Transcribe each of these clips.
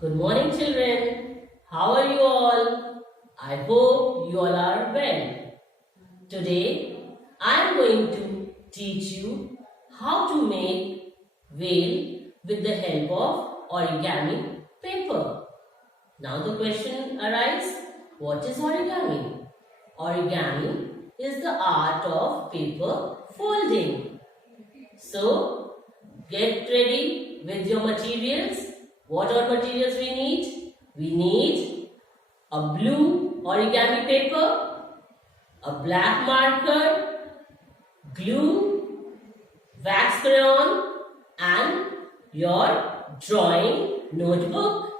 Good morning, children. How are you all? I hope you all are well. Today, I am going to teach you how to make whale with the help of origami paper. Now the question arises, what is origami? Origami is the art of paper folding. So, get ready with your materials. What are materials we need? We need a blue origami paper, a black marker, glue, wax crayon and your drawing notebook.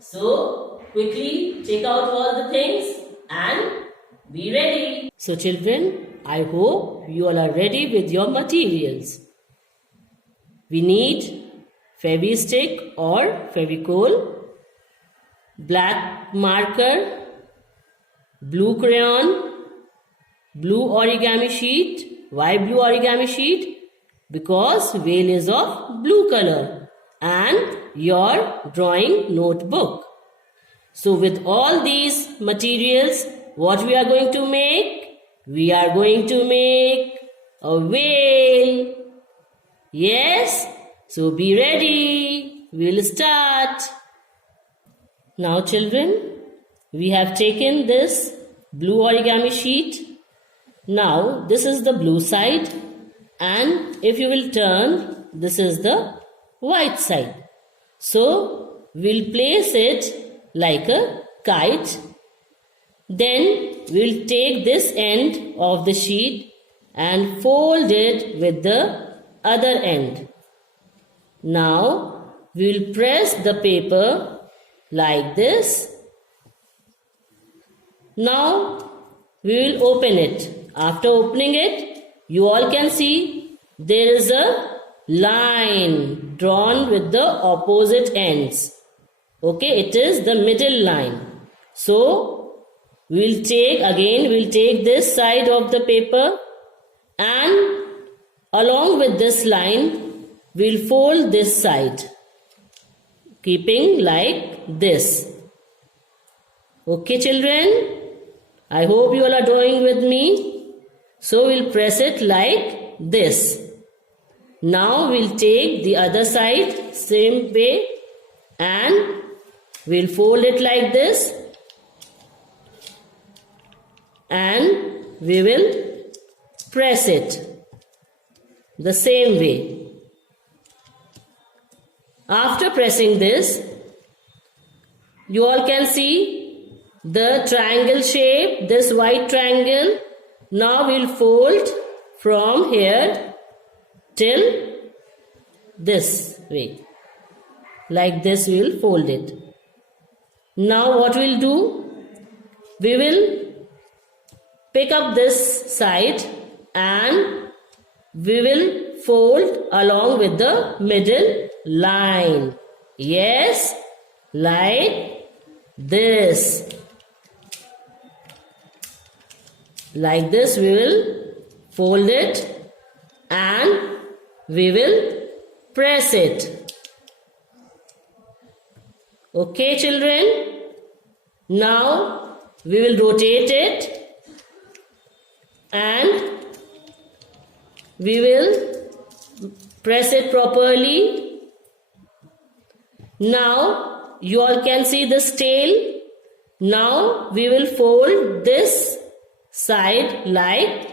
So, quickly take out all the things and be ready. So children, I hope you all are ready with your materials. We need Fevi-stick or Fevicol, black marker, blue crayon, blue origami sheet. Why blue origami sheet? Because whale is of blue color, and your drawing notebook. So with all these materials, what we are going to make? We are going to make a whale. Yes? So be ready. We'll start. Now children, we have taken this blue origami sheet. Now this is the blue side, and if you will turn, this is the white side. So we'll place it like a kite. Then we'll take this end of the sheet and fold it with the other end. Now we'll press the paper like this. Now we will open it. After opening it, you all can see there is a line drawn with the opposite ends. Okay, it is the middle line. So we'll take this side of the paper, and along with this line we'll fold this side, keeping like this. Okay children, I hope you all are drawing with me. So we'll press it like this. Now we'll take the other side same way and we'll fold it like this, and we will press it the same way. After pressing this, you all can see the triangle shape, this white triangle. Now we'll fold from here till this way. Like this we'll fold it. Now what we'll do? We will pick up this side and we will fold along with the middle line. Yes, like this. Like this we will fold it and we will press it. Okay children, now we will rotate it and we will press it properly. Now you all can see this tail. Now we will fold this side like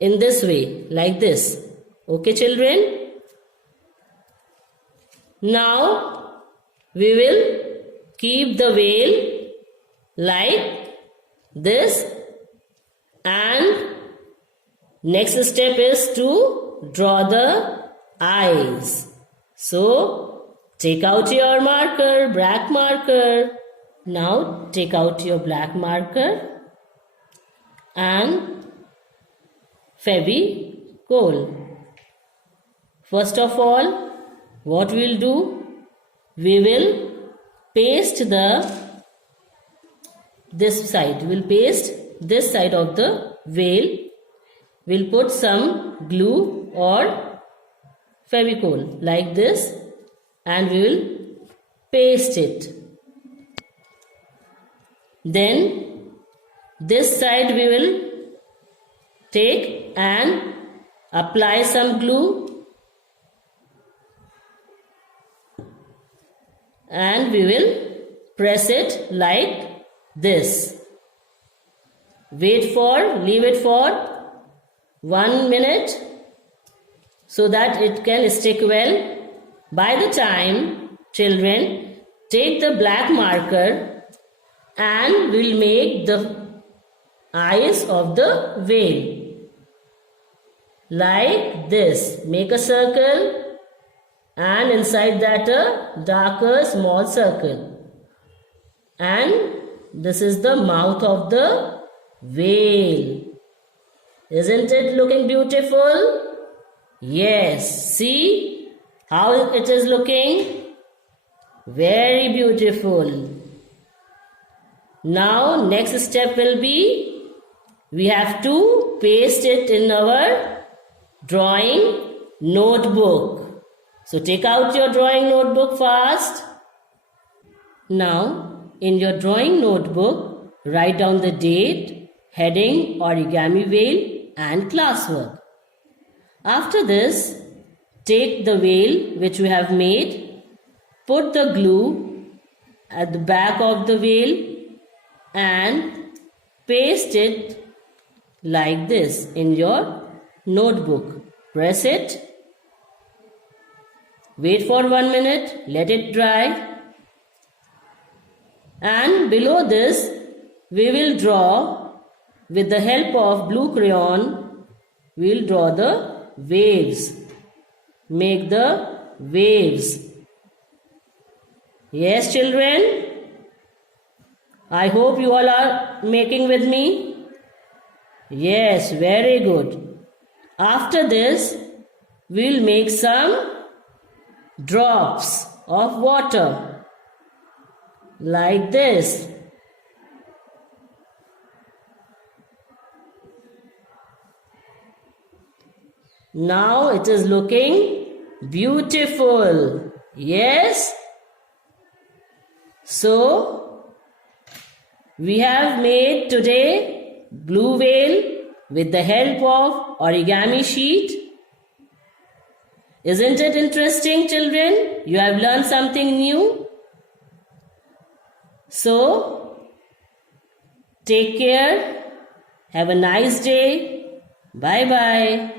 in this way, like this. Okay children, now we will keep the whale like this, and next step is to draw the eyes. So take out your marker, black marker. Now take out your black marker and Fevicol. First of all, what we will do? We will paste this side. We will paste this side of the whale. We will put some glue or Fevicol like this, and we will paste it. Then this side we will take and apply some glue, and we will press it like this. Leave it for 1 minute so that it can stick well. By the time, children, take the black marker and we'll make the eyes of the whale. Like this. Make a circle and inside that a darker small circle. And this is the mouth of the whale. Isn't it looking beautiful? Yes. See how it is looking? Very beautiful. Now next step will be, we have to paste it in our drawing notebook. So take out your drawing notebook fast. Now in your drawing notebook, write down the date, heading, origami whale and classwork. After this, take the whale which we have made, put the glue at the back of the whale and paste it like this in your notebook. Press it. Wait for 1 minute. Let it dry. And below this, we will draw with the help of blue crayon. We will draw the waves. Make the waves. Yes, children. I hope you all are making with me. Yes, very good. After this, we will make some drops of water. Like this. Now it is looking beautiful. Yes? So, we have made today blue whale with the help of origami sheet. Isn't it interesting, children? You have learned something new. So, take care. Have a nice day. Bye-bye.